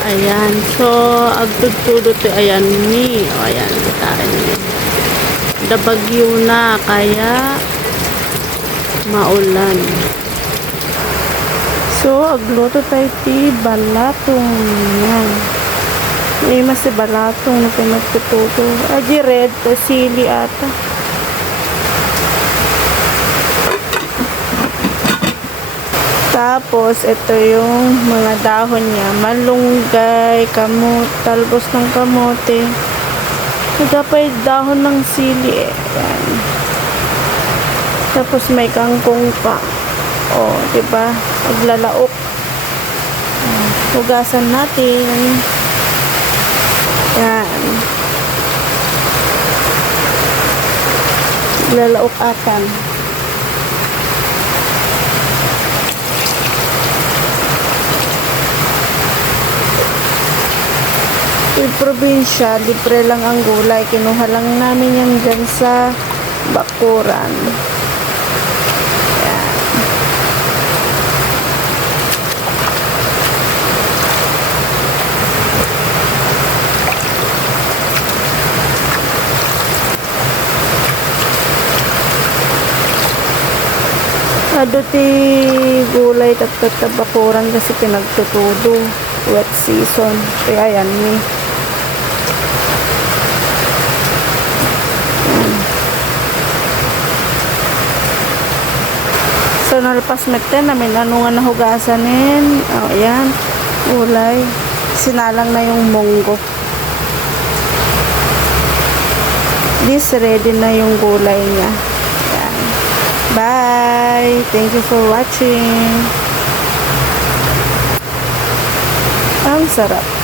Ayan. So, agtudtudot ayan ni. O, ayan. Bitaan ni. Dabagyo na. Kaya, maulan. So, agluto tayo ti balatong. Yan. May mas si balatong na pinagtututo. Aji red. Sili ata. Tapos, ito yung mga dahon niya. Malunggay, talbos ng kamote. Nagapay dahon ng sili eh. Yan. Tapos may kangkong pa. O, diba? Paglalaok. Hugasan natin. Yan. Lalaok atan. Yung probinsya, libre lang ang gulay. Kinuha lang namin yan dyan sa bakuran. Yan. Aduti gulay tatat bakuran kasi pinagtutudo. Wet season. Kaya yan ni. So, nalpas meten namin ano nga nahugasanin. O, ayan. Gulay. Sinalang na yung munggo. This ready na yung gulay niya. Ayan. Bye! Thank you for watching. Ang sarap.